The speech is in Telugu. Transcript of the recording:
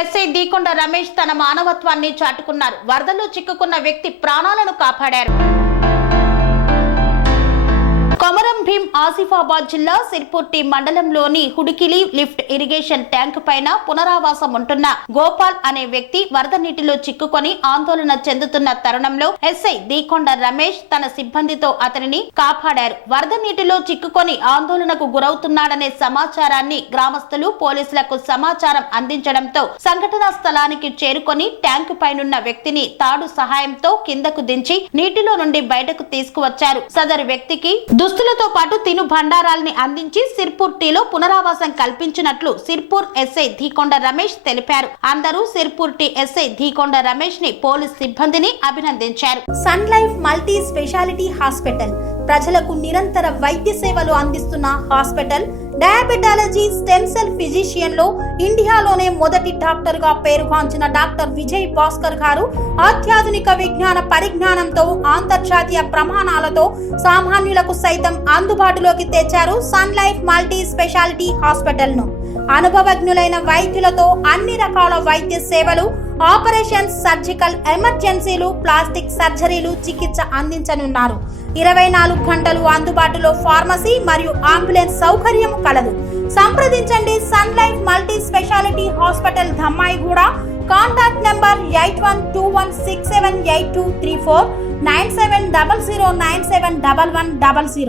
ఎస్ఐ దీకొండ రమేష్ తన మానవత్వాన్ని చాటుకున్నారు. వరదలో చిక్కుకున్న వ్యక్తి ప్రాణాలను కాపాడారు. కొమరం భీం ఆసిఫాబాద్ జిల్లా సిర్పూర్టి మండలంలోని హుడికిలి లిఫ్ట్ ఇరిగేషన్ ట్యాంక్ పైన పునరావాసం ఉంటున్న గోపాల్ అనే వ్యక్తి వరద నీటిలో చిక్కుకొని ఆందోళన చెందుతున్న తరుణంలో ఎస్ఐ దీకొండ రమేష్ తన సిబ్బందితో అతనిని కాపాడారు. వరద నీటిలో చిక్కుకొని ఆందోళనకు గురవుతున్నాడనే సమాచారాన్ని గ్రామస్తులు పోలీసులకు సమాచారం అందించడంతో సంఘటనా స్థలానికి చేరుకొని ట్యాంకు పైనున్న వ్యక్తిని తాడు సహాయంతో కిందకు దించి నీటిలో నుండి బయటకు తీసుకువచ్చారు. సదరు వ్యక్తికి దుస్తులతో పాటు తిను బండారాల్ని అందించి సిర్పూర్టిలో పునరావాసం కల్పించినట్లు సిర్పూర్ ఎస్ఐ దీకొండ రమేష్ తెలిపారు. అందరూ సిర్పూర్టి ఎస్ఐ దీకొండ రమేష్ ని పోలీస్ సిబ్బందిని అభినందించారు. Sun life multi speciality hospital ప్రజలకు నిరంతర వైద్య సేవలు అందిస్తున్న hospital. Diabetology, stem cell physician లో ఇండియాలోనే మొదటి డాక్టర్ గా పేరుగాంచిన డాక్టర్ విజయ్ భాస్కర్ గారు అత్యాధునిక విజ్ఞాన పరిజ్ఞానంతో అంతర్జాతీయ ప్రమాణాలతో సామాన్యులకు సైతం అందుబాటులోకి తెచ్చారు sun life multi speciality hospital ను. అనుభవజ్ఞులైన వైద్యులతో అన్ని రకాల వైద్య సేవలు, ఆపరేషన్స్, సర్జికల్ ఎమర్జెన్సీలు, ప్లాస్టిక్ సర్జరీలు, చికిత్స అందించనున్నారు. 24 గంటలు అందుబాటులో ఫార్మసీ మరియు అంబులెన్స్ సౌకర్యం కలదు. సంప్రదించండి sun life multi speciality hospital, Dammaiguda. Contact number 8121678234 9700971100.